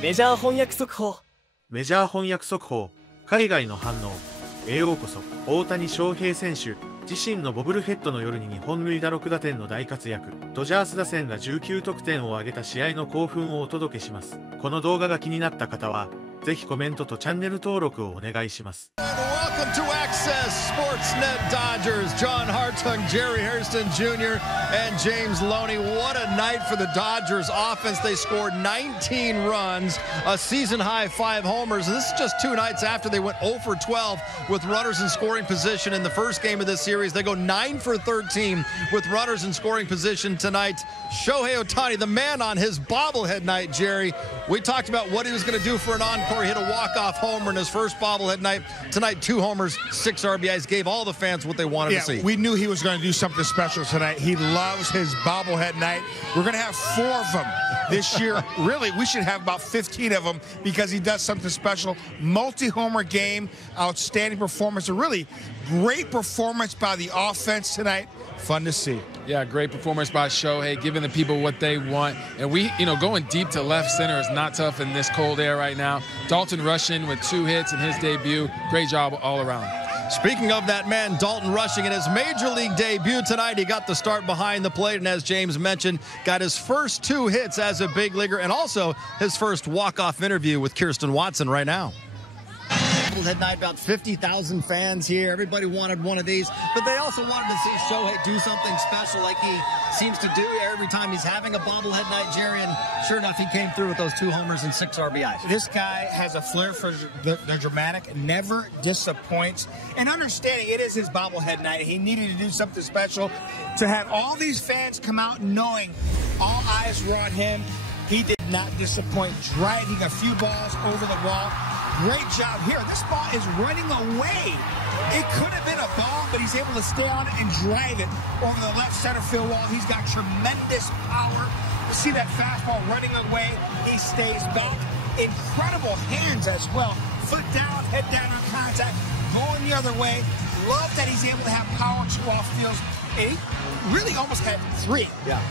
メジャー翻訳速報。メジャー翻訳速報、海外の反応。ようこそ。大谷翔平選手、自身のボブルヘッドの夜に2本塁打6打点の大活躍。ドジャース打線が19得点を挙げた試合の興奮をお届けします。この動画が気になった方は、ぜひコメントとチャンネル登録をお願いします。Welcome to Access Sportsnet Dodgers. John Hartung, Jerry Hairston Jr., and James Loney. What a night for the Dodgers offense. They scored 19 runs, a season-high 5 homers. And this is just 2 nights after they went 0 for 12 with runners in scoring position in the first game of this series. They go 9 for 13 with runners in scoring position tonight. Shohei Ohtani, the man on his bobblehead night, Jerry. We talked about what he was going to do for an encore. He hit a walk-off homer in his first bobblehead night. Tonight, 2 homers, 6 RBIs, gave all the fans what they wanted to see. We knew he was going to do something special tonight. He loves his bobblehead night. We're going to have 4 of them this year. Really, we should have about 15 of them because he does something special. Multi-homer game, outstanding performance, a really great performance by the offense tonight. Fun to see. Yeah, great performance by Shohei, giving the people what they want. And we, going deep to left center is not tough in this cold air right now. Dalton Rushing with 2 hits in his debut. Great job all around. Speaking of that man, Dalton Rushing, in his Major League debut tonight, he got the start behind the plate, and as James mentioned, got his first 2 hits as a big leaguer, and also his first walk-off interview with Kirsten Watson right now. Had night, about 50,000 fans here. Everybody wanted one of these, but they also wanted to see Shohei do something special like he seems to do every time he's having a bobblehead night, Jerry, and sure enough, he came through with those 2 homers and 6 RBIs. This guy has a flair for the dramatic, never disappoints. And understanding it is his bobblehead night, he needed to do something special. To have all these fans come out knowing all eyes were on him, he did not disappoint, driving a few balls over the wall. Great job here. This ball is running away. It could have been a ball, but he's able to stay on it and drive it over the left center field wall. He's got tremendous power. You see that fastball running away. He stays back. Incredible hands as well. Foot down, head down on contact, going the other way. Love that he's able to have power to off fields. And he really almost had 3. Yeah.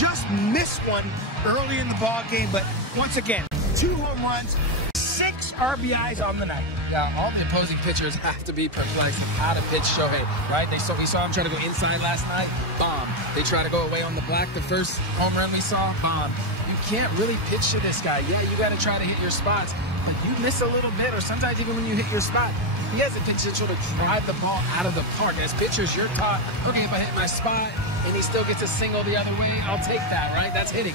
Just missed one early in the ball game, but once again, 2 home runs. 6 RBIs on the night. Yeah, all the opposing pitchers have to be perplexed with how to pitch Shohei, right? We saw him try to go inside last night, bomb. They try to go away on the black. The first home run we saw, bomb. You can't really pitch to this guy. Yeah, you got to try to hit your spots, but you miss a little bit, or sometimes even when you hit your spot, he has the potential to drive the ball out of the park. As pitchers, you're taught, okay, if I hit my spot and he still gets a single the other way, I'll take that, right? That's hitting.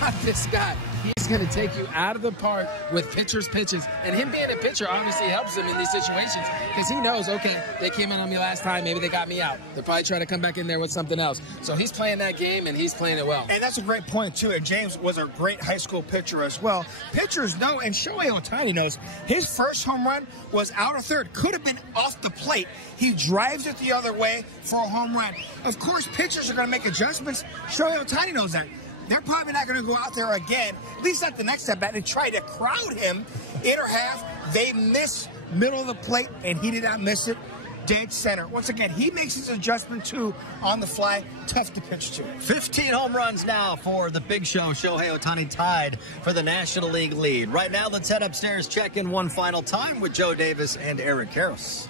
Not this guy. He's going to take you out of the park with pitchers' pitches. And him being a pitcher obviously helps him in these situations because he knows, okay, they came in on me last time, maybe they got me out. They'll probably try to come back in there with something else. So he's playing that game, and he's playing it well. And that's a great point, too. And James was a great high school pitcher as well. Pitchers know, and Shohei Ohtani knows, his first home run was out of third. Could have been off the plate. He drives it the other way for a home run. Of course, pitchers are going to make adjustments. Shohei Ohtani knows that. They're probably not going to go out there again, at least not the next at bat, and try to crowd him inner half. They miss middle of the plate, and he did not miss it. Dead center. Once again, he makes his adjustment, too, on the fly. Tough to pitch to. 15 home runs now for the big show. Shohei Ohtani tied for the National League lead. Right now, let's head upstairs, check in one final time with Joe Davis and Eric Karros.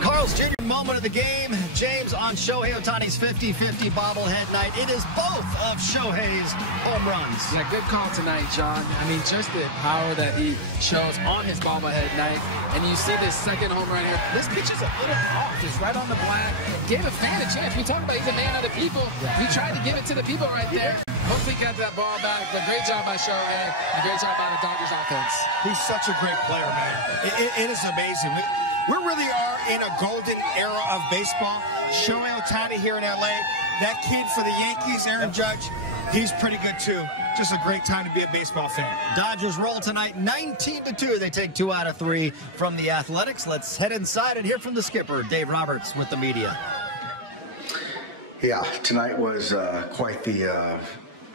Carl's Jr. moment of the game. James, on Shohei Ohtani's 50-50 bobblehead night. It is both of Shohei's home runs. Yeah, good call tonight, John. I mean, just the power that he shows on his bobblehead night. And you see this second home run here. This pitch is a little off. It's right on the black. Gave a fan a chance. We talk about he's a man of the people. He tried to give it to the people right there. Hopefully got that ball back. But great job by Shohei. And great job by the Dodgers offense. He's such a great player, man. It is amazing. We really are in a golden era of baseball. Shohei Ohtani here in LA. That kid for the Yankees, Aaron Judge, he's pretty good too. Just a great time to be a baseball fan. Dodgers roll tonight 19-2. They take 2 out of 3 from the Athletics. Let's head inside and hear from the skipper, Dave Roberts, with the media. Yeah, tonight was quite the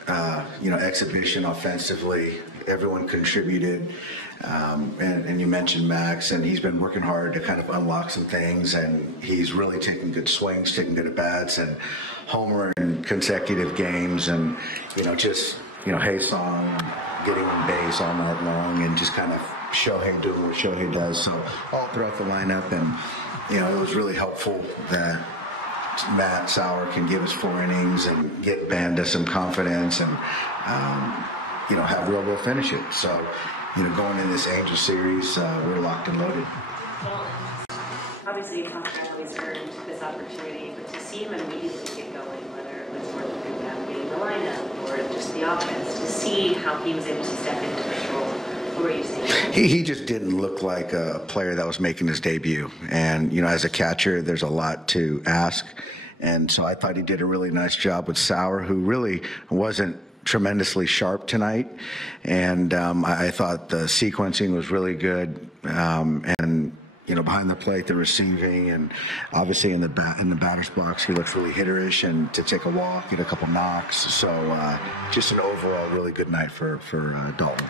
exhibition offensively. Everyone contributed. And you mentioned Max, and he's been working hard to kind of unlock some things, and he's really taking good swings, taking good at-bats, and homer in consecutive games, and, Haesong, getting on base all night long and just kind of Shohei doing what Shohei does. So all throughout the lineup, and it was really helpful that Matt Sauer can give us 4 innings and get Banda some confidence and have Robo finish it. So going in this Angel series, we're locked and loaded. Obviously, Tom always earned this opportunity, but to see him immediately get going, whether it was working with navigating the lineup or just the offense, to see how he was able to step into this role, what were you saying? He just didn't look like a player that was making his debut. And, as a catcher, there's a lot to ask. And so I thought he did a really nice job with Sauer, who really wasn't tremendously sharp tonight. And I thought the sequencing was really good. And behind the plate, the receiving, and obviously in the batter's box, he looks really hitterish, and to take a walk, get a couple knocks. So just an overall really good night for Dalton.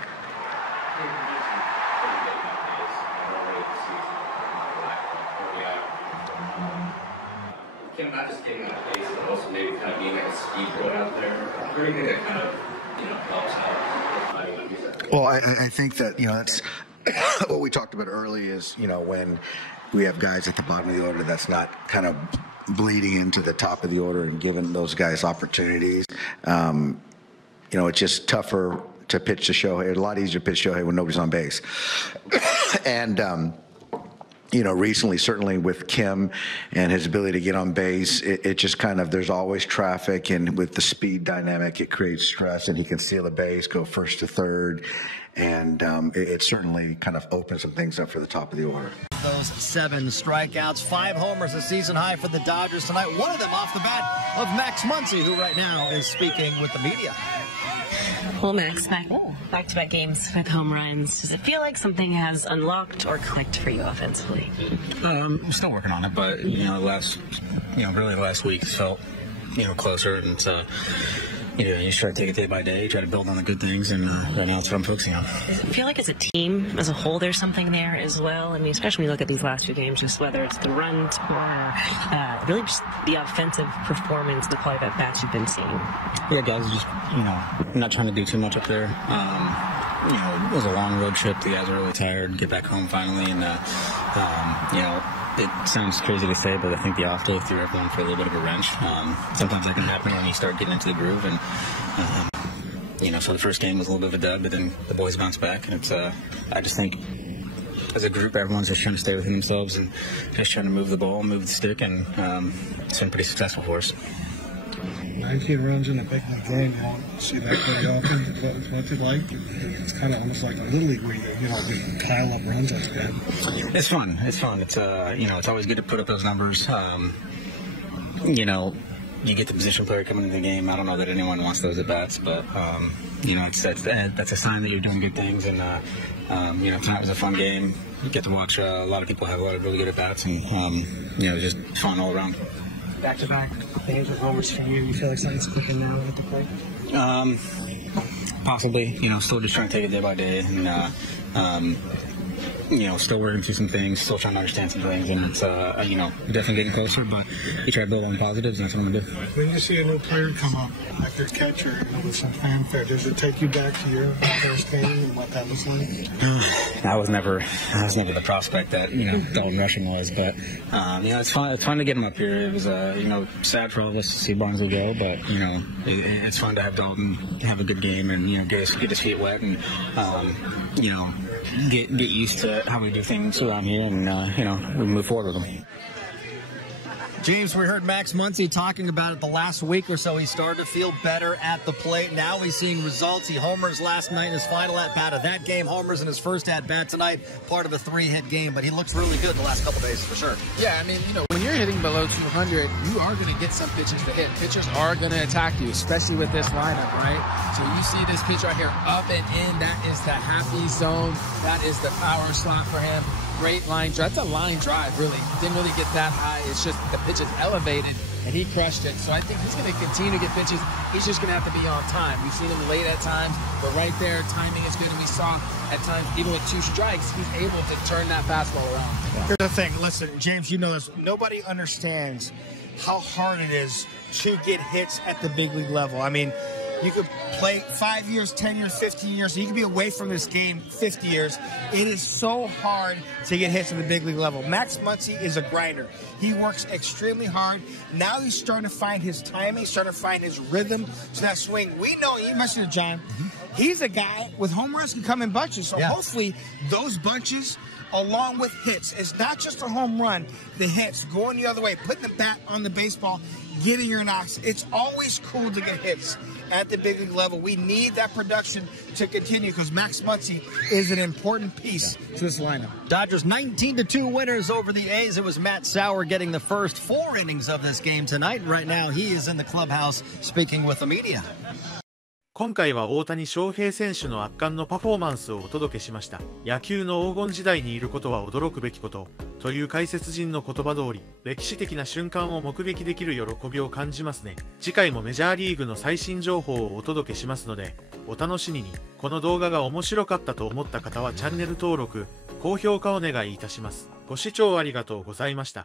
Kim, not just getting on a pace, but also maybe kind of being like a speed boy out there. Where do you think that kind of helps out? Well, I think that that's what we talked about early is, when we have guys at the bottom of the order that's not kind of bleeding into the top of the order and giving those guys opportunities. It's just tougher to pitch to Shohei. A lot easier to pitch Shohei when nobody's on base. And, recently, certainly with Kim and his ability to get on base, it just kind of, there's always traffic, and with the speed dynamic, it creates stress, and he can steal a base, go first to third, and it certainly kind of opens some things up for the top of the order. Those 7 strikeouts, 5 homers, a season high for the Dodgers tonight. One of them off the bat of Max Muncy, who right now is speaking with the media. Well, Max, back-to-back games with home runs. Does it feel like something has unlocked or clicked for you offensively? I'm still working on it, but really last week felt closer, and you just try to take it day by day, try to build on the good things, and right now that's what I'm focusing on. Does it feel like as a team, as a whole, there's something there as well? I mean, especially when you look at these last few games, just whether it's the runs or really just the offensive performance, the quality of at-bats you've been seeing. Yeah, guys are just, not trying to do too much up there. It was a long road trip. The guys are really tired. Get back home finally, and, it sounds crazy to say, but I think the off day threw everyone for a little bit of a wrench. Sometimes that can happen when you start getting into the groove, and so the first game was a little bit of a dud, but then the boys bounced back, and it's I just think as a group, everyone's just trying to stay within themselves and just trying to move the ball, move the stick, and it's been pretty successful for us. 19 runs in a big league game. You don't see that very often. What's it like? It's kind of almost like a little league where you pile up runs like that. It's fun. It's fun. It's it's always good to put up those numbers. You get the position player coming into the game. I don't know that anyone wants those at bats, but that's a sign that you're doing good things. And tonight was a fun game. You get to watch a lot of people have a lot of really good at bats, and just fun all around. Back-to-back games with homers for you. You feel like something's clicking now at the plate? Possibly. Still just trying to take it day by day, and still working through some things, still trying to understand some things, and it's definitely getting closer. But you try to build on positives, and that's what I'm gonna do. When you see a new player come up, like your catcher, with some fanfare, does it take you back to your first game and what that was like? I was never the prospect that Dalton Rushing was, but it's fun. It's fun to get him up here. It was sad for all of us to see Barnsley go, but it's fun to have Dalton have a good game and get his feet wet and get used to how we do things around here, and we move forward with them. James, we heard Max Muncy talking about it the last week or so. He started to feel better at the plate. Now he's seeing results. He homers last night in his final at-bat of that game. Homers in his first at-bat tonight, part of a 3-hit game. But he looks really good the last couple days, for sure. Yeah, I mean, when you're hitting below 200, you are going to get some pitches to hit. Pitchers are going to attack you, especially with this lineup, right? So you see this pitch right here, up and in. That is the happy zone. That is the power slot for him. Great line drive. That's a line drive, really. Didn't really get that high. It's just the pitch is elevated, and he crushed it. So I think he's going to continue to get pitches. He's just going to have to be on time. We've seen him late at times, but right there, timing is good. And we saw at times, even with 2 strikes, he's able to turn that fastball around. Here's the thing. Listen, James, you know this. Nobody understands how hard it is to get hits at the big league level. I mean, You could play 5 years, 10 years, 15 years. So you could be away from this game 50 years. It is so hard to get hits at the big league level. Max Muncy is a grinder. He works extremely hard. Now he's starting to find his timing, starting to find his rhythm to that swing. We know, you mentioned it, John, he's a guy with home runs can come in bunches. So hopefully those bunches, along with hits, it's not just a home run, the hits, going the other way, putting the bat on the baseball, getting your knocks. It's always cool to get hits at the big league level. We need that production to continue because Max Muncy is an important piece to this lineup. Dodgers 19-2 winners over the A's. It was Matt Sauer getting the first 4 innings of this game tonight. Right now, he is in the clubhouse speaking with the media. 今回は大谷翔平選手の圧巻のパフォーマンスをお届けしました。野球の黄金時代にいることは驚くべきこと、という解説陣の言葉通り、歴史的な瞬間を目撃できる喜びを感じますね。次回もメジャーリーグの最新情報をお届けしますので、お楽しみに。この動画が面白かったと思った方はチャンネル登録、高評価お願いいたします。ご視聴ありがとうございました。